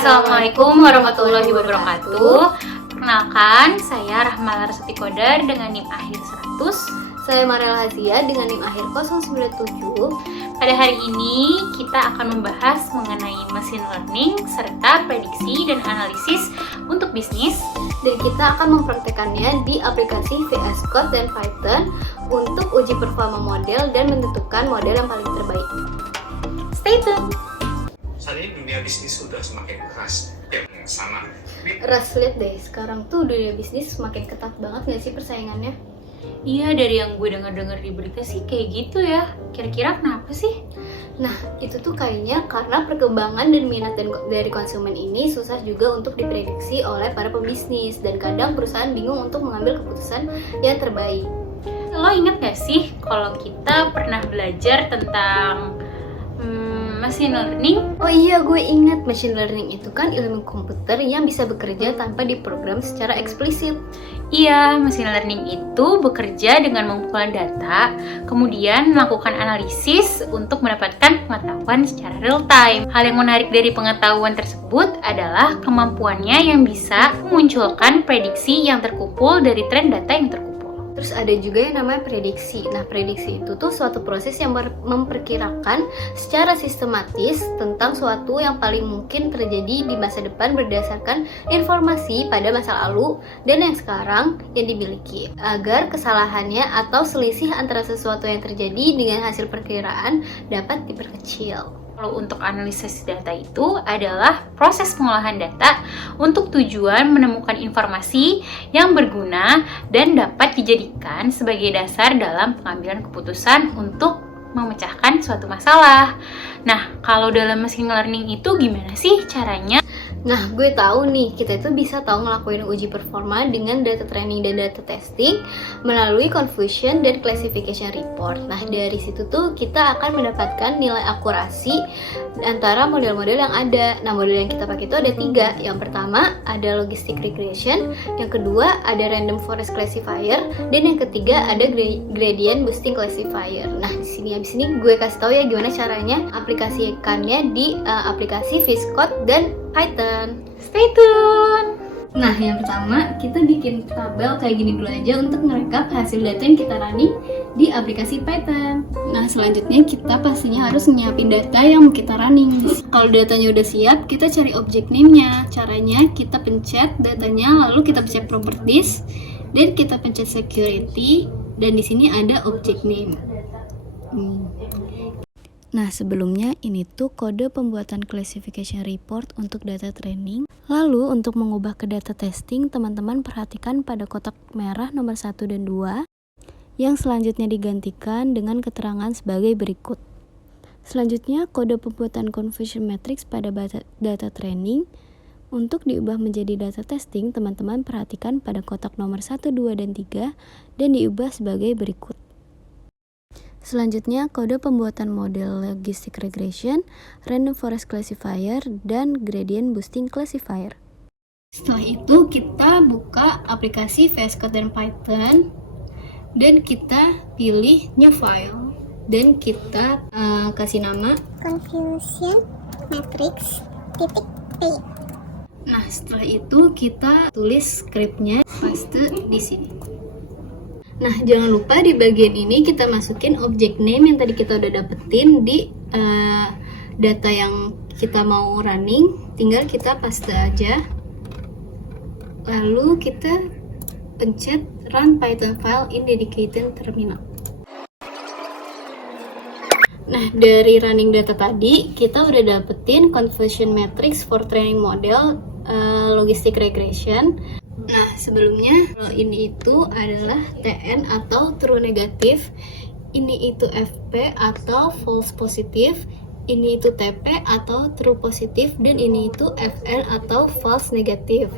Assalamualaikum warahmatullahi wabarakatuh. Perkenalkan, saya Rahma Larasati Kodar dengan NIM akhir 100. Saya Mariel Hazia dengan NIM akhir 097. Pada hari ini kita akan membahas mengenai machine learning serta prediksi dan analisis untuk bisnis. Dan kita akan mempraktekannya di aplikasi VS Code dan Python untuk uji performa model dan menentukan model yang paling terbaik. Stay tune! Saat ini dunia bisnis sudah semakin keras. Yang sama. Ras, lihat deh, sekarang tuh dunia bisnis semakin ketat banget gak sih persaingannya? Iya, dari yang gue dengar-dengar di berita sih kayak gitu ya. Kira-kira kenapa sih? Nah, itu tuh kayaknya karena perkembangan dan minat dari konsumen ini susah juga untuk diprediksi oleh para pebisnis. Dan kadang perusahaan bingung untuk mengambil keputusan yang terbaik. Lo inget gak sih kalau kita pernah belajar tentang machine learning? Oh iya, gue ingat. Machine learning itu kan ilmu komputer yang bisa bekerja tanpa diprogram secara eksplisit. Iya, machine learning itu bekerja dengan mengumpulkan data, kemudian melakukan analisis untuk mendapatkan pengetahuan secara real time. Hal yang menarik dari pengetahuan tersebut adalah kemampuannya yang bisa memunculkan prediksi yang terkumpul dari tren data yang terkumpul. Terus ada juga yang namanya prediksi. Nah, prediksi itu tuh suatu proses yang memperkirakan secara sistematis tentang suatu yang paling mungkin terjadi di masa depan berdasarkan informasi pada masa lalu dan yang sekarang yang dimiliki, agar kesalahannya atau selisih antara sesuatu yang terjadi dengan hasil perkiraan dapat diperkecil. Kalau untuk analisis data itu adalah proses pengolahan data untuk tujuan menemukan informasi yang berguna dan dapat dijadikan sebagai dasar dalam pengambilan keputusan untuk memecahkan suatu masalah. Nah, kalau dalam machine learning itu gimana sih caranya? Nah, gue tahu nih, kita itu bisa tahu ngelakuin uji performa dengan data training dan data testing melalui confusion dan classification report. Nah, dari situ tuh kita akan mendapatkan nilai akurasi antara model-model yang ada. Nah, model yang kita pakai itu ada 3. Yang pertama ada logistic regression, yang kedua ada random forest classifier, dan yang ketiga ada gradient boosting classifier. Nah, habis ini gue kasih tahu ya gimana caranya aplikasikannya di aplikasi VS Code dan Python. Stay tune! Nah, yang pertama kita bikin tabel kayak gini dulu aja untuk merekap hasil data yang kita running di aplikasi Python. Nah, selanjutnya kita pastinya harus nyiapin data yang mau kita running. Kalau datanya udah siap, kita cari object name-nya. Caranya kita pencet datanya, lalu kita pencet properties, dan kita pencet security, dan di sini ada object name. Nah, sebelumnya ini tuh kode pembuatan classification report untuk data training. Lalu untuk mengubah ke data testing, teman-teman perhatikan pada kotak merah nomor 1 dan 2 yang selanjutnya digantikan dengan keterangan sebagai berikut. Selanjutnya kode pembuatan confusion matrix pada data training untuk diubah menjadi data testing, teman-teman perhatikan pada kotak nomor 1, 2, dan 3 dan diubah sebagai berikut. Selanjutnya, kode pembuatan model logistic regression, random forest classifier, dan gradient boosting classifier. Setelah itu, kita buka aplikasi VS Code dan Python, dan kita pilih new file, dan kita kasih nama confusion matrix .py. Nah, setelah itu kita tulis scriptnya paste di sini. Nah, jangan lupa di bagian ini kita masukin object name yang tadi kita udah dapetin di data yang kita mau running. Tinggal kita paste aja. Lalu kita pencet run Python file in dedicated terminal. Nah, dari running data tadi, kita udah dapetin confusion matrix for training model logistic regression. Nah, sebelumnya kalau ini itu adalah TN atau true negatif, ini itu FP atau false positif, ini itu TP atau true positif, dan ini itu FN atau false negatif.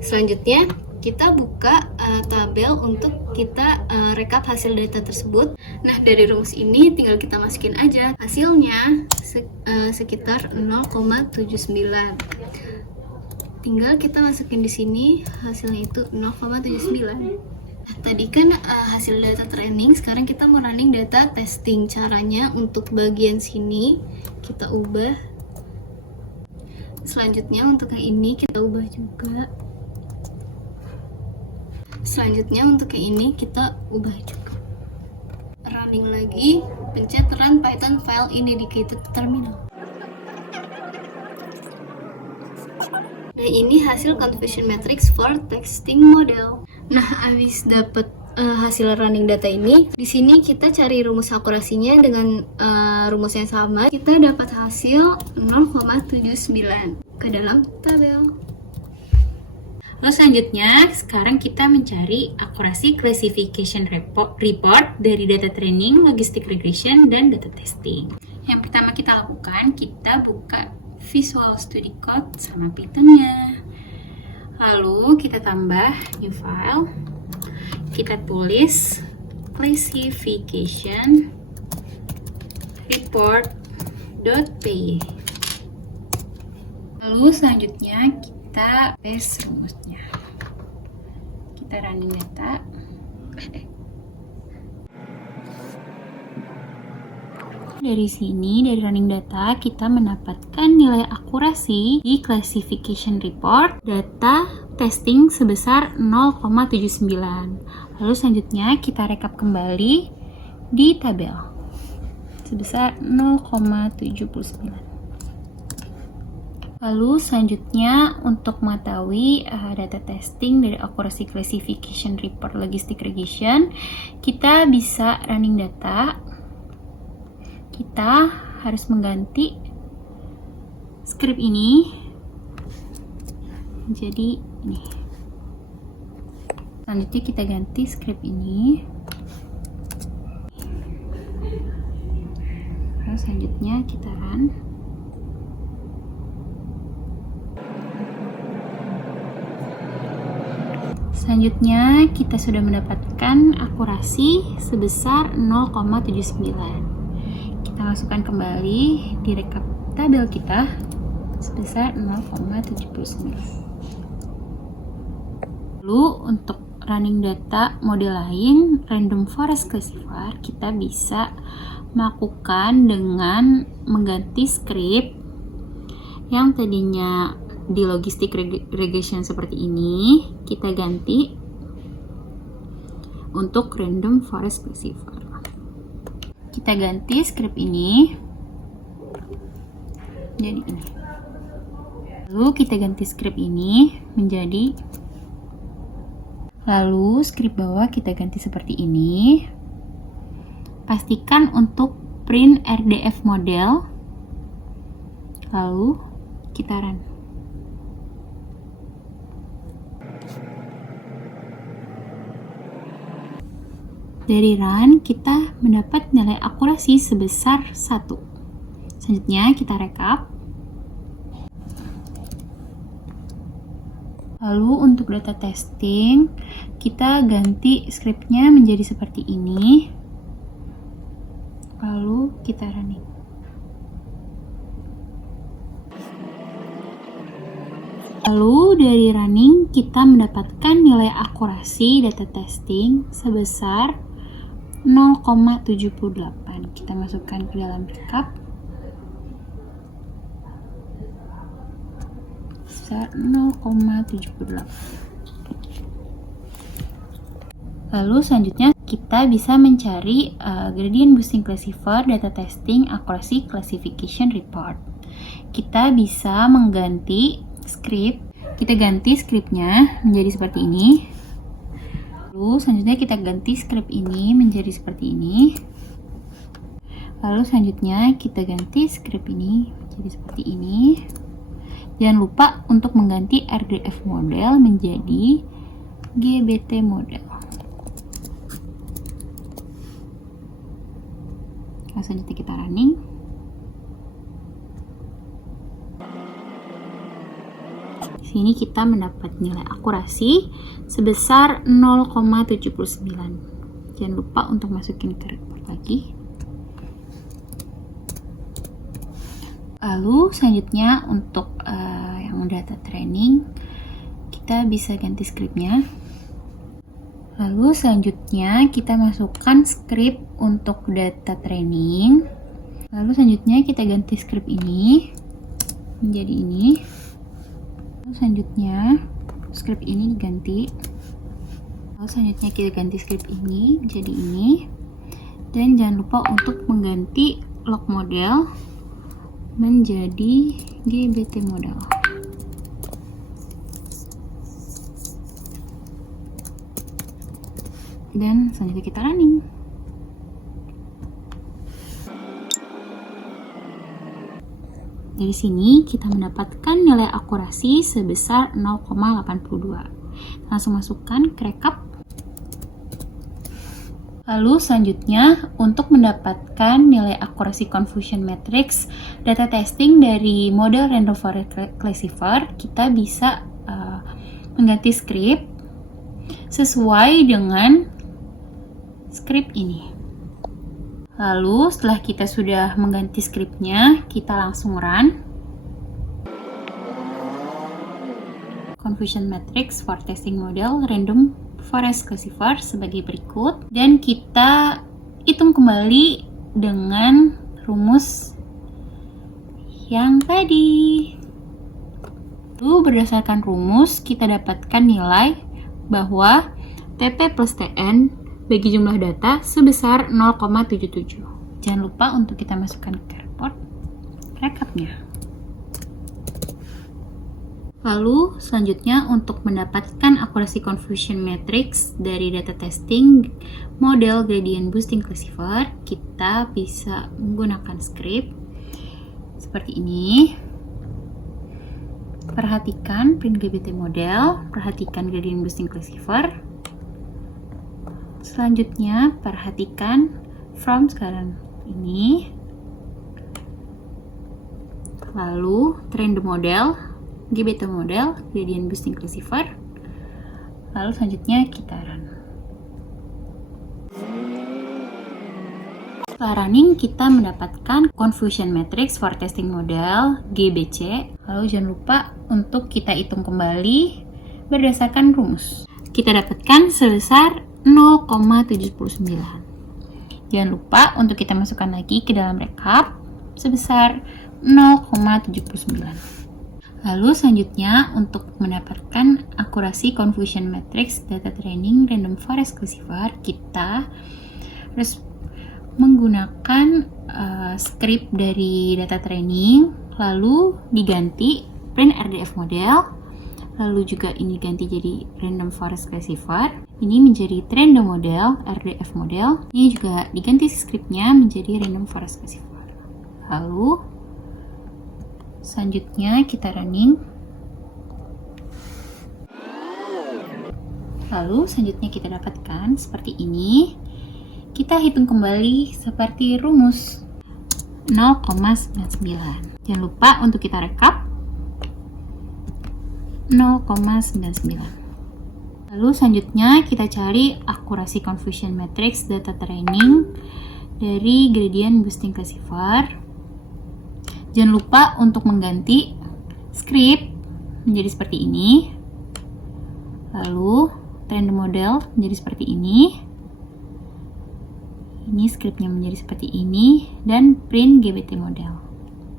Selanjutnya kita buka tabel untuk kita rekap hasil data tersebut. Nah, dari rumus ini tinggal kita masukin aja hasilnya sekitar 0,79. Tinggal kita masukin di sini hasilnya itu 0,79. Tadi kan hasil data training, sekarang kita mau running data testing. Caranya untuk bagian sini kita ubah Selanjutnya untuk yang ini kita ubah juga. Selanjutnya untuk yang ini kita ubah juga. Running lagi, pencet run Python file in dedicated terminal. Nah, ini hasil confusion matrix for testing model. Nah, habis dapet hasil running data ini, di sini kita cari rumus akurasinya dengan rumus yang sama. Kita dapat hasil 0,79 ke dalam tabel. Lalu selanjutnya, sekarang kita mencari akurasi classification report dari data training, logistic regression, dan data testing. Yang pertama kita lakukan, kita buka Visual Studio Code sama Python-nya. Lalu kita tambah new file. Kita tulis classification report.py. Lalu selanjutnya kita paste rumusnya. Kita running data. Dari sini, dari running data, kita mendapatkan nilai akurasi di classification report data testing sebesar 0,79. Lalu selanjutnya kita rekap kembali di tabel sebesar 0,79. Lalu selanjutnya untuk mengetahui data testing dari akurasi classification report logistic regression, kita bisa running data. Kita harus mengganti script ini jadi ini. Selanjutnya kita ganti script ini. Lalu selanjutnya kita run. Selanjutnya kita sudah mendapatkan akurasi sebesar 0,79. Kita masukkan kembali di rekap tabel kita sebesar 0,79. Lalu untuk running data model lain, random forest classifier, kita bisa melakukan dengan mengganti script yang tadinya di logistic regression seperti ini, kita ganti untuk random forest classifier. Kita ganti script ini jadi ini. Lalu kita ganti script ini menjadi, lalu script bawah kita ganti seperti ini. Pastikan untuk print RDF model, lalu kita run. Dari run, kita mendapat nilai akurasi sebesar 1. Selanjutnya kita rekap. Lalu untuk data testing, kita ganti scriptnya menjadi seperti ini. Lalu kita running. Lalu dari running, kita mendapatkan nilai akurasi data testing sebesar 0,78. Kita masukkan ke dalam rekap sebesar 0,78. Lalu selanjutnya kita bisa mencari gradient boosting classifier data testing accuracy classification report. Kita bisa mengganti script. Kita ganti scriptnya menjadi seperti ini. Lalu selanjutnya kita ganti script ini menjadi seperti ini. Lalu selanjutnya kita ganti script ini menjadi seperti ini. Jangan lupa untuk mengganti RDF model menjadi GBT model. Lalu selanjutnya kita running. Di sini kita mendapat nilai akurasi sebesar 0,79. Jangan lupa untuk masukin ke report lagi. Lalu selanjutnya untuk yang data training, kita bisa ganti scriptnya. Lalu selanjutnya kita masukkan script untuk data training. Lalu selanjutnya kita ganti script ini. menjadi ini. Lalu selanjutnya script ini diganti. Lalu selanjutnya kita ganti script ini menjadi ini. Dan jangan lupa untuk mengganti log model menjadi GBT model. Dan selanjutnya kita running. Dari sini kita mendapatkan nilai akurasi sebesar 0,82. Langsung masukkan ke rekap. Lalu selanjutnya untuk mendapatkan nilai akurasi confusion matrix data testing dari model random forest classifier, kita bisa mengganti script sesuai dengan script ini. Lalu setelah kita sudah mengganti scriptnya, kita langsung run confusion matrix for testing model random forest classifier sebagai berikut, dan kita hitung kembali dengan rumus yang tadi. Lalu berdasarkan rumus kita dapatkan nilai bahwa TP plus TN bagi jumlah data sebesar 0,77. Jangan lupa untuk kita masukkan ke report rekapnya. Lalu selanjutnya untuk mendapatkan akurasi confusion matrix dari data testing model gradient boosting classifier, kita bisa menggunakan script seperti ini. Perhatikan print GBT model, perhatikan gradient boosting classifier. Selanjutnya perhatikan from sekarang ini, lalu trend model, GBT model, gradient boosting classifier, lalu selanjutnya kita run. Setelah running kita mendapatkan confusion matrix for testing model GBC. Lalu jangan lupa untuk kita hitung kembali berdasarkan rumus. Kita dapatkan sebesar 0,79. Jangan lupa untuk kita masukkan lagi ke dalam rekap sebesar 0,79. Lalu selanjutnya untuk mendapatkan akurasi confusion matrix data training random forest classifier, kita harus menggunakan script dari data training, lalu diganti print RDF model, lalu juga ini ganti jadi random forest classifier, ini menjadi trend model, RDF model, ini juga diganti scriptnya menjadi random forest classifier. Lalu selanjutnya kita running. Lalu selanjutnya kita dapatkan seperti ini. Kita hitung kembali seperti rumus 0,99. Jangan lupa untuk kita rekap 0,99. Lalu selanjutnya kita cari akurasi confusion matrix data training dari gradient boosting classifier. Jangan lupa untuk mengganti script menjadi seperti ini. Lalu trend model menjadi seperti ini. Ini scriptnya menjadi seperti ini dan print GBT model.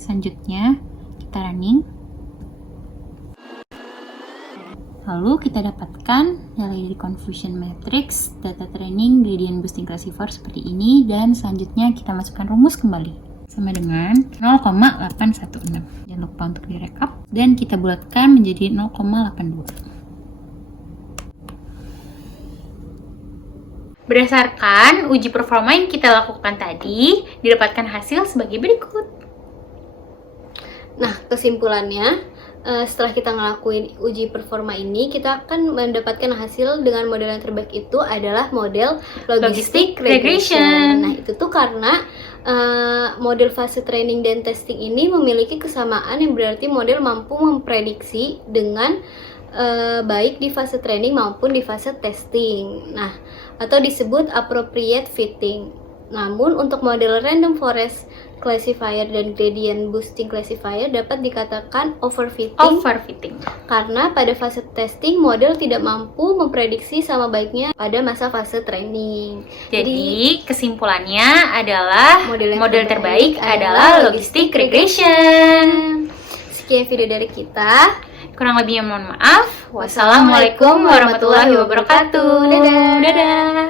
Selanjutnya kita running. Lalu kita dapatkan nilai dari confusion matrix data training gradient boosting classifier seperti ini, dan selanjutnya kita masukkan rumus kembali sama dengan 0,816. Jangan lupa untuk direkap dan kita bulatkan menjadi 0,82. Berdasarkan uji performa yang kita lakukan tadi, didapatkan hasil sebagai berikut. Nah, kesimpulannya, setelah kita ngelakuin uji performa ini, kita akan mendapatkan hasil dengan model yang terbaik itu adalah model logistic regression. Nah, itu tuh karena model fase training dan testing ini memiliki kesamaan yang berarti model mampu memprediksi dengan baik di fase training maupun di fase testing. Nah, atau disebut appropriate fitting. Namun untuk model random forest classifier dan gradient boosting classifier dapat dikatakan overfitting karena pada fase testing model tidak mampu memprediksi sama baiknya pada masa fase training. Jadi kesimpulannya adalah model terbaik adalah logistic regression. sekian video dari kita. Kurang lebihnya mohon maaf. Wassalamualaikum warahmatullahi wabarakatuh. Dadah. Dadah.